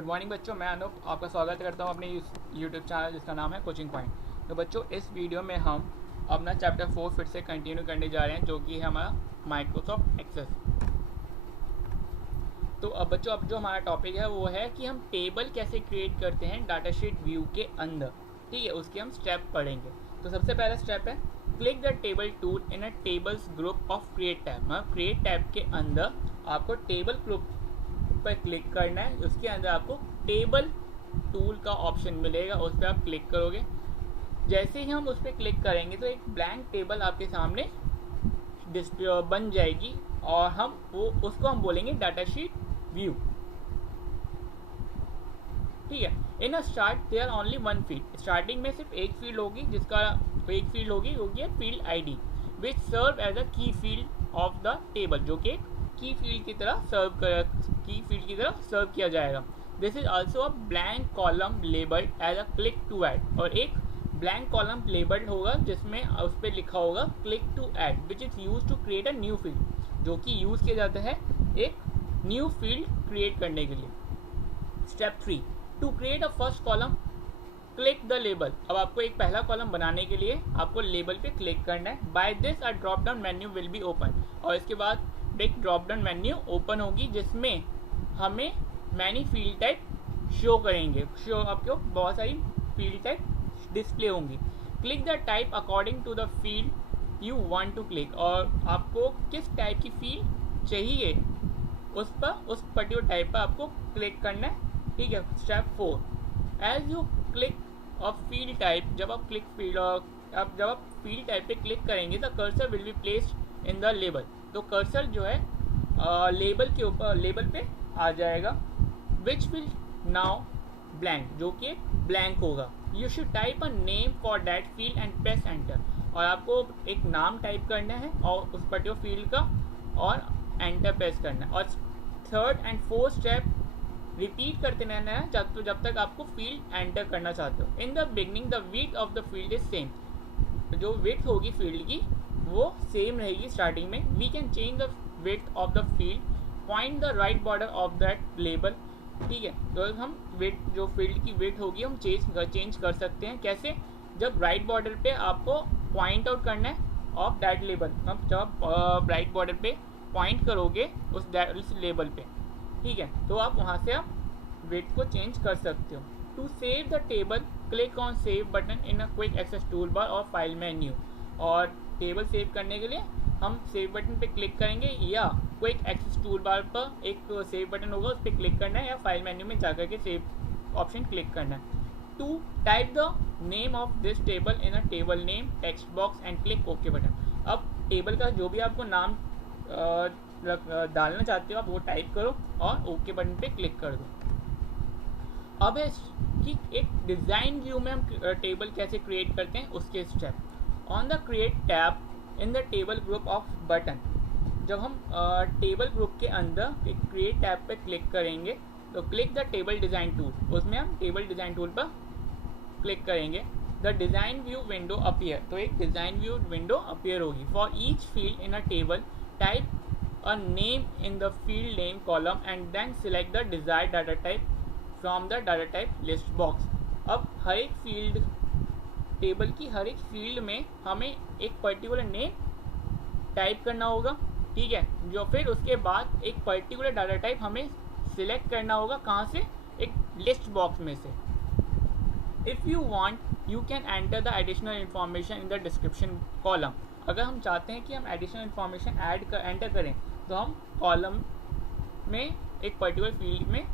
Good morning बच्चों, मैं अनूप आपका स्वागत करता हूं अपने यूट्यूब चैनल जिसका नाम है कोचिंग पॉइंट। तो बच्चों, इस वीडियो में हम अपना चैप्टर 4 फिर से कंटिन्यू करने जा रहे हैं, जो कि है हमारा माइक्रोसॉफ्ट एक्सेस। तो अब बच्चों, अब जो हमारा टॉपिक है वो है कि हम टेबल कैसे क्रिएट करते हैं डाटाशीट व्यू के अंदर। ठीक है, उसके हम स्टेप पढ़ेंगे। तो सबसे पहला स्टेप है click the table tool in a tables group of create tab. मतलब क्रिएट टैब के अंदर आपको टेबल ग्रुप पर क्लिक करना है। उसके अंदर आपको टेबल टूल का ऑप्शन मिलेगा, उस पर आप क्लिक करोगे। जैसे ही हम उस पर क्लिक करेंगे तो एक ब्लैंक टेबल आपके सामने बन जाएगी और उसको हम बोलेंगे डाटाशीट व्यू। ठीक है, in a start there only one field. Starting में सिर्फ एक फील्ड होगी, जिसका एक फील्ड होगी वो है field ID, which serve as a key field of the table, जो कि की फील्ड की तरह सर्व किया जाएगा। This is also a blank column labelled as a click to add, और एक ब्लैंक कॉलम लेबल्ड होगा जिसमें उस पर लिखा होगा click to add, which is use to create a new field, जो कि यूज किया जाता है एक न्यू फील्ड क्रिएट करने के लिए। Step 3, to create a first column click the label. अब आपको एक पहला कॉलम बनाने के लिए आपको लेबल पे क्लिक करना है। By this a drop down menu will be open, और इसके बाद एक ड्रॉप डाउन मेन्यू ओपन होगी जिसमें हमें मैनी फील्ड टाइप शो करेंगे। आपको बहुत सारी फील्ड टाइप डिस्प्ले होंगी। Click the type according to the field you want to click, और आपको किस टाइप की फील्ड चाहिए उस पर्टिकुलर टाइप पर आपको क्लिक करना है। ठीक है। Step 4, as you click of field type, जब आप फील्ड टाइप पे क्लिक करेंगे the cursor will be placed in the label. तो कर्सर जो है लेबल पे आ जाएगा, विच विल नाउ ब्लैंक, जो कि ब्लैंक होगा। You should type a name for that field and press enter, और आपको एक नाम टाइप करना है और उस पर्टिकुलर फील्ड का, और एंटर प्रेस करना है। और third and fourth step repeat करते रहना है जब तक आपको फील्ड एंटर करना चाहते हो। In the beginning the width of the field is same, जो विड्थ होगी फील्ड की वो सेम रहेगी स्टार्टिंग में। We can change the width of the field, point the right border of that label. ठीक है, तो हम विड्थ, जो फील्ड की विड्थ होगी हम चेंज कर सकते हैं। कैसे? जब राइट बॉर्डर पे आपको पॉइंट आउट करना है ऑफ दैट लेबल, हम जब राइट बॉर्डर पे पॉइंट करोगे उस लेबल पे, ठीक है, तो आप वहाँ से आप विड्थ को चेंज कर सकते हो। To save the table click on save button in a quick access tool bar और फाइल मेन्यू, और टेबल सेव करने के लिए हम सेव बटन पे क्लिक करेंगे, या क्विक एक्सेस टूल बार पर एक सेव बटन होगा उस पर क्लिक करना है, या फाइल मेन्यू में जाकर के सेव ऑप्शन क्लिक करना है। To type the name of this table in a table name text box and click okay button. अब टेबल का जो भी आपको नाम डालना चाहते हो आप वो टाइप करो और ओके बटन पे क्लिक कर दो। अब है कि एक डिज़ाइन व्यू में हम टेबल कैसे क्रिएट करते हैं उसके step. On the create tab in the table group off button, जब हम टेबल ग्रुप के अंदर एक क्रिएट टैब पे क्लिक करेंगे तो click the table design tool, उसमें हम टेबल डिज़ाइन टूल पर क्लिक करेंगे। The design view window appear, तो एक डिज़ाइन व्यू विंडो अपीयर होगी। For each field in a table type a name in the field name column and then select the desired data type from the data type list box। अब हर एक field, table की हर एक field में हमें एक particular name type करना होगा। ठीक है, जो फिर उसके बाद एक पर्टिकुलर डाटा टाइप हमें सिलेक्ट करना होगा। कहाँ से? एक लिस्ट बॉक्स में से। If you want you can enter the additional information in the description column. अगर हम चाहते हैं कि हम एडिशनल इंफॉर्मेशन एंटर करें तो हम कॉलम में एक पर्टिकुलर फील्ड में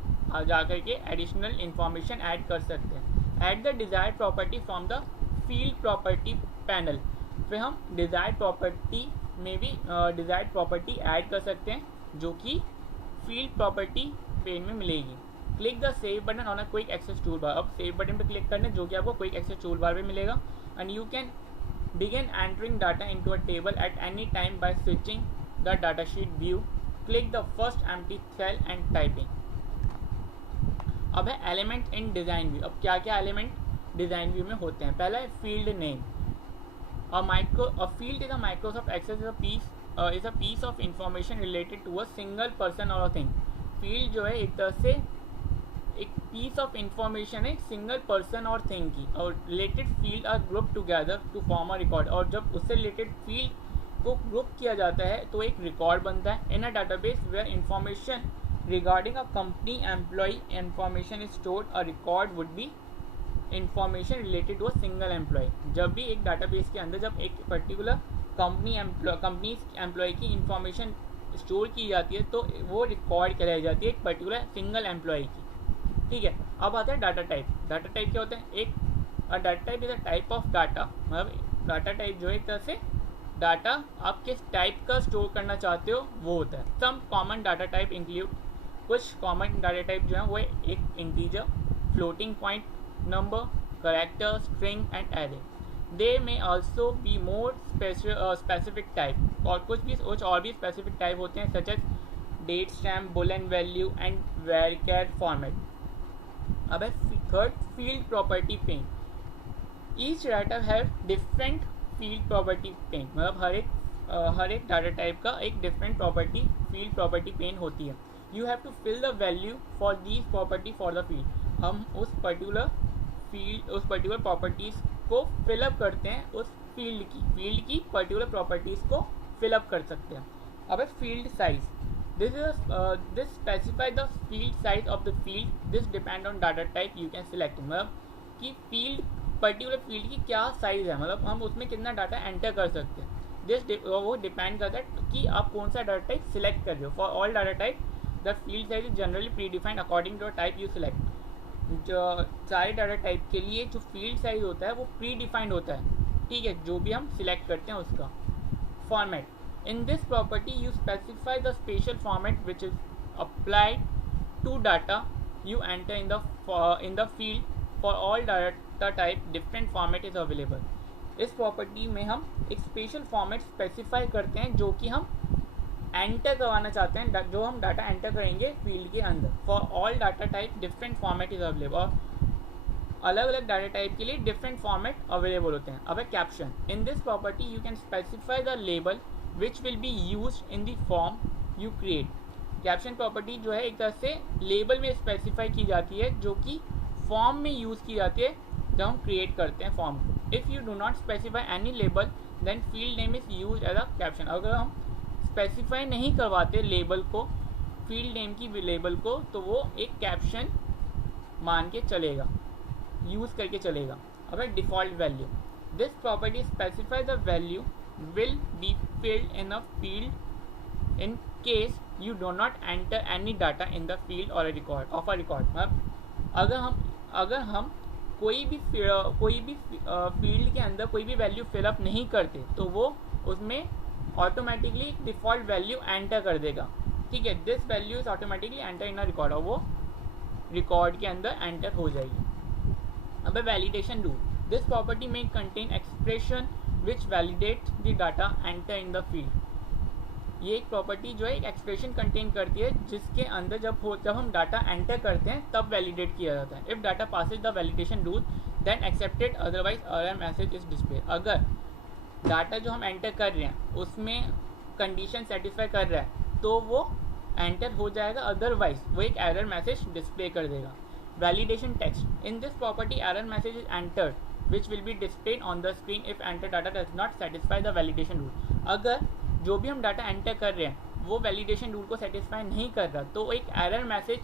जाकर के एडिशनल इंफॉर्मेशन ऐड कर सकते हैं। Add the desired property from the field property panel, फिर हम डिज़ायर्ड प्रॉपर्टी में भी डिज़ायर्ड प्रॉपर्टी ऐड कर सकते हैं जो कि फील्ड प्रॉपर्टी पेन में मिलेगी। Click the save button on a quick access tool bar. अब सेव बटन पर क्लिक करना है जो कि आपको क्विक एक्सेस टूल बार में मिलेगा। And you can begin entering data into a table at any time by switching the datasheet view. Click the first empty cell and typing. अब है एलिमेंट इन डिज़ाइन व्यू। अब क्या क्या element design view में होते हैं? पहला है field name. A field in a Microsoft Access is a piece of information related to a single person or a thing। Field जो है एक तरह से एक पीस ऑफ इंफॉर्मेशन है, एक सिंगल पर्सन और थिंग की, और related field are group together to form a record, और जब उससे रिलेटेड फील्ड को ग्रुप किया जाता है तो एक रिकॉर्ड बनता है। In a database where information regarding a company employee information is stored, a record would be information related to a single employee. जब भी एक डाटाबेस के अंदर जब एक पर्टिकुलर कंपनी एम्प्लॉय की इंफॉर्मेशन स्टोर की जाती है तो वो रिकॉर्ड कराई जाती है एक पर्टिकुलर सिंगल एम्प्लॉय की। ठीक है, अब आता है डाटा टाइप। डाटा टाइप क्या होता है? एक data type is a type of data, मतलब डाटा टाइप जो है एक तरह से डाटा आप किस टाइप का स्टोर करना चाहते हो वो होता है। Some common data type include, कुछ कॉमन डाटा टाइप जो है वो एक integer, floating point number, character, string and array. They may also be more specific type, और कुछ और भी स्पेसिफिक टाइप होते हैं such as date stamp, boolean value and varchar format. अब है third, field property pane. Each data have different field property pane, मतलब हर एक डाटा टाइप का एक different property field property pane होती है। You have to fill the value for these property for the field. हम उस पर्टिकुलर प्रॉपर्टीज को फिलअप करते हैं, उस फील्ड की पर्टिकुलर प्रॉपर्टीज को फिलअप कर सकते हैं। अब है field size. This specify the field size of the field, this depend on data type you can select, मतलब कि पर्टिकुलर फील्ड की क्या साइज है, मतलब हम उसमें कितना डाटा एंटर कर सकते हैं। वो डिपेंड करता है कि आप कौन सा डाटा टाइप सिलेक्ट कर रहे हो। For all data type the field size is generally predefined according to type you select. जो सारे डाटा टाइप के लिए जो फील्ड साइज होता है वो प्री डिफाइंड होता है, ठीक है, जो भी हम सिलेक्ट करते हैं उसका। Format, in this property you specify the special format which is applied to data you enter in the field. For all data type different format is available. इस प्रॉपर्टी में हम एक स्पेशल फॉर्मेट स्पेसिफाई करते हैं जो कि हम enter करवाना चाहते हैं, जो हम डाटा एंटर करेंगे फील्ड के अंदर। For all data type different format is available, और अलग अलग डाटा टाइप के लिए डिफरेंट फॉर्मेट अवेलेबल होते हैं। अब है caption. In this property you can specify the label which will be used in the form you create. Caption property जो है एक तरह से लेबल में स्पेसिफाई की जाती है जो कि फॉर्म में यूज़ की जाती है जब हम क्रिएट करते हैं फॉर्म को। If you do not specify any label then field name is use as a caption. अगर हम स्पेसिफाई नहीं करवाते लेबल को, फील्ड नेम की लेबल को, तो वो एक कैप्शन मान के चलेगा, यूज़ करके चलेगा। अब है default value. This property specify the value will be filled in a field in case you do not enter any data in the field और रिकॉर्ड ऑफ अ रिकॉर्ड। मतलब अगर हम कोई भी फील्ड के अंदर कोई भी वैल्यू फिलअप नहीं करते तो वो उसमें ऑटोमेटिकली डिफ़ॉल्ट वैल्यू एंटर कर देगा, ठीक है। This value is automatically enter in a record, और वो रिकॉर्ड के अंदर एंटर हो जाएगी। अब वैलिडेशन रूल। दिस प्रॉपर्टी में contain expression which validate the data enter in the field. ये एक प्रॉपर्टी जो है एक एक्सप्रेशन कंटेन करती है जिसके अंदर जब हम डाटा एंटर करते हैं तब वैलिडेट किया जाता है। If data passes the validation rule then accepted, otherwise error message is display. अगर डाटा जो हम एंटर कर रहे हैं उसमें कंडीशन सेटिस्फाई कर रहा है तो वो एंटर हो जाएगा, अदरवाइज वो एक एरर मैसेज डिस्प्ले कर देगा। Validation text. In this property error message is entered which will be displayed on the screen if enter data does not satisfy the validation rule. अगर जो भी हम डाटा एंटर कर रहे हैं वो वैलिडेशन रूल को सेटिस्फाई नहीं कर रहा तो एक एरर मैसेज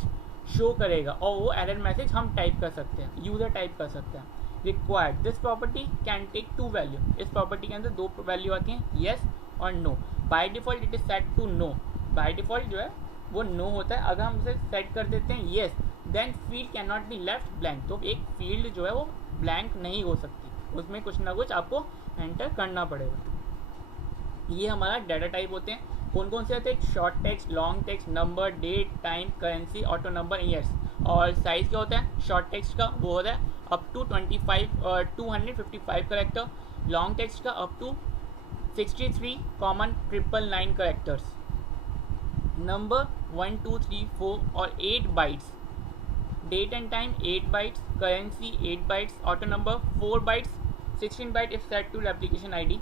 शो करेगा, और वो एरर मैसेज हम टाइप कर सकते हैं, यूज़र टाइप कर सकते हैं। Required. This property can take two value. इस प्रॉपर्टी के अंदर दो वैल्यू आती हैं, येस और no. By default it is set to no. By default जो है वो नो होता है। अगर हम उसे सेट कर देते हैं yes, then field can not be left blank. तो एक फील्ड जो है वो ब्लैंक नहीं हो सकती, उसमें कुछ ना कुछ आपको एंटर करना पड़ेगा। ये हमारा डाटा टाइप होते हैं। कौन कौन से होते हैं? Short text, long text, number, date, time, currency, auto number, years. और साइज़ क्या होता है शॉर्ट टेक्स्ट का? वो होता है up to 255 character. Long text का up to 63 comma 999 characters. Number 1 2 3 4 और 8 bytes. Date and time 8 bytes, currency 8 bytes, auto number 4 bytes, 16 byte if set to application ID।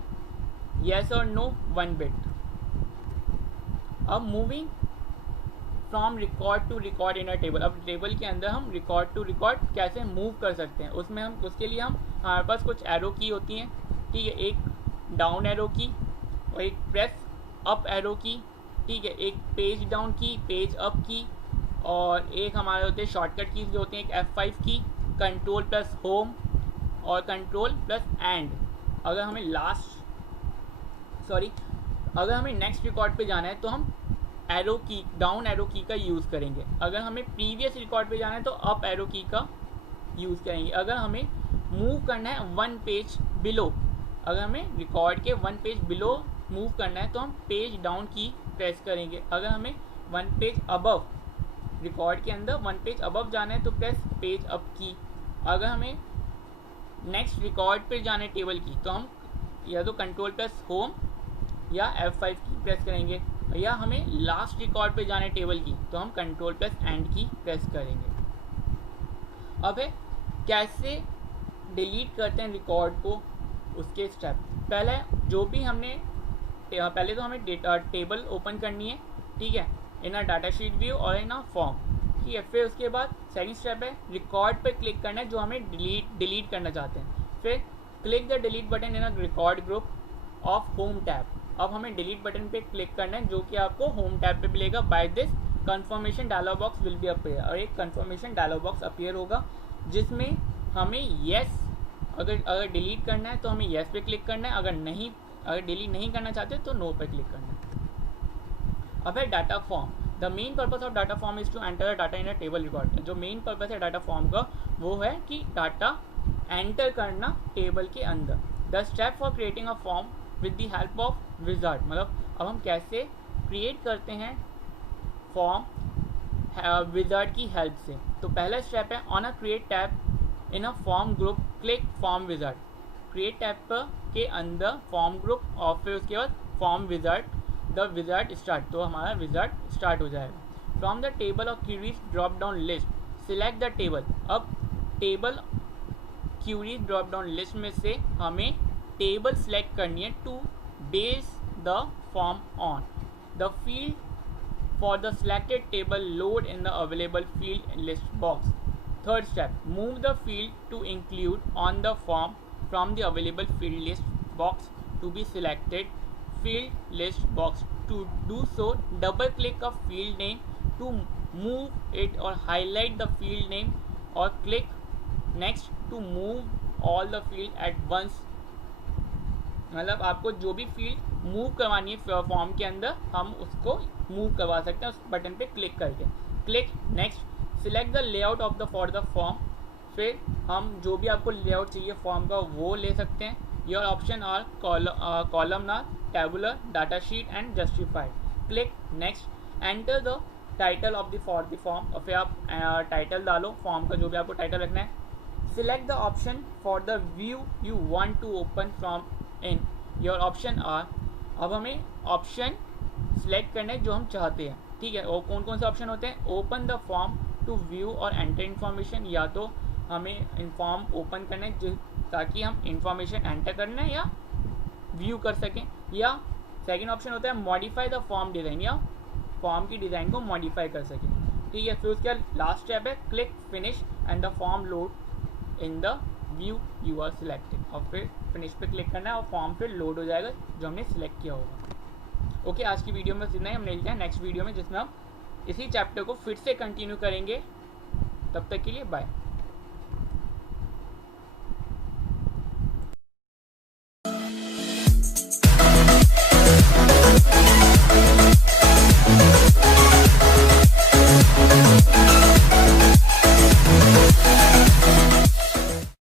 Yes or no 1 bit। अब moving from record to record in a table. अब table के अंदर हम record to record कैसे move कर सकते हैं, उसमें हम उसके लिए हमारे पास कुछ एरो की होती हैं, ठीक है, एक डाउन एरो की और एक प्रेस अप एरो की, ठीक है, एक पेज डाउन की, पेज अप की, और एक हमारे होते हैं शॉर्टकट कीज जो होते हैं, एक F5 की, कंट्रोल प्लस होम और कंट्रोल प्लस एंड। अगर हमें नेक्स्ट रिकॉर्ड पे जाना है तो हम एरो की, डाउन एरो की का यूज़ करेंगे। अगर हमें प्रीवियस रिकॉर्ड पे जाना है तो अप एरो की का यूज़ करेंगे। अगर हमें मूव करना है वन पेज बिलो, अगर हमें रिकॉर्ड के वन पेज बिलो मूव करना है तो हम पेज डाउन की प्रेस करेंगे। अगर हमें वन पेज अबव, रिकॉर्ड के अंदर वन पेज अबव जाना है तो प्रेस पेज अप की। अगर हमें नेक्स्ट रिकॉर्ड पे जाने टेबल की तो हम या तो कंट्रोल प्लस होम या F5 की प्रेस करेंगे, या हमें लास्ट रिकॉर्ड पे जाने टेबल की तो हम कंट्रोल प्लस एंड की प्रेस करेंगे। अब है कैसे डिलीट करते हैं रिकॉर्ड को, उसके स्टेप। पहले जो भी हमने पहले तो हमें टेबल ओपन करनी है, ठीक है, in a data sheet view और इन अ फॉर्म, ठीक है। फिर उसके बाद सेकंड स्टेप है रिकॉर्ड पे क्लिक करना है जो हमें डिलीट करना चाहते हैं। फिर click the delete button in a record group of home tab. अब हमें डिलीट बटन पे क्लिक करना है जो कि आपको होम टैब पे मिलेगा। By this confirmation dialog box will be appear, और एक कंफर्मेशन डायलॉग बॉक्स अपीयर होगा जिसमें हमें येस, अगर डिलीट करना है तो हमें येस पे क्लिक करना है, अगर डिलीट नहीं करना चाहते तो नो पे क्लिक करना है। अब है data form. The main purpose of data form is to enter data in a table record. जो मेन पर्पज है डाटा फॉर्म का वो है कि डाटा एंटर करना टेबल के अंदर। The step for creating a form with the help of wizard, मतलब अब हम कैसे क्रिएट करते हैं फॉर्म विजार्ड की हेल्प से। तो पहला स्टेप है on a create tab in a form group click form wizard. Create tab पर के अंदर फॉर्म ग्रुप और फिर उसके बाद form wizard, the wizard start, तो हमारा विजार्ड स्टार्ट हो जाएगा। From the table of queries drop down list select the table. अब table queries drop down list में से हमें टेबल सेलेक्ट करनी है to base the form on the field for the selected table load in the available field list box. Third step, move the field to include on the form from the available field list box to be selected field list box. To do so, double click a field name to move it or highlight the field name, or click next to move all the field at once. मतलब आपको जो भी field move करवानी है form के अंदर हम उसको मूव करवा सकते हैं उस बटन पे क्लिक करके। Click next, select the layout of the for the form. फिर हम जो भी आपको लेआउट चाहिए फॉर्म का वो ले सकते हैं। Your option are columnar, tabular, data sheet and justified. Click next, enter the title of the for the form, और फिर आप टाइटल डालो फॉर्म का जो भी आपको टाइटल रखना है। Select the option for the view you want to open from in your option are. अब हमें ऑप्शन सिलेक्ट करने जो हम चाहते हैं, ठीक है, और कौन कौन से ऑप्शन होते हैं। Open the form to view और एंटर इन्फॉर्मेशन, या तो हमें फॉर्म ओपन करना है ताकि हम इंफॉर्मेशन एंटर करना है या व्यू कर सकें, या सेकंड ऑप्शन होता है मॉडिफाई द फॉर्म डिज़ाइन, या फॉर्म की डिज़ाइन को मॉडिफाई कर सकें, ठीक है। फिर उसके लास्ट स्टेप है click finish and the form load in the view you are selected, और फिर फिनिश पे क्लिक करना है और फॉर्म फिर लोड हो जाएगा जो हमने सिलेक्ट किया होगा। ओके, आज की वीडियो में बस इतना ही। हम मिलते हैं नेक्स्ट वीडियो में जिसमें हम इसी चैप्टर को फिर से कंटिन्यू करेंगे। तब तक के लिए बाय।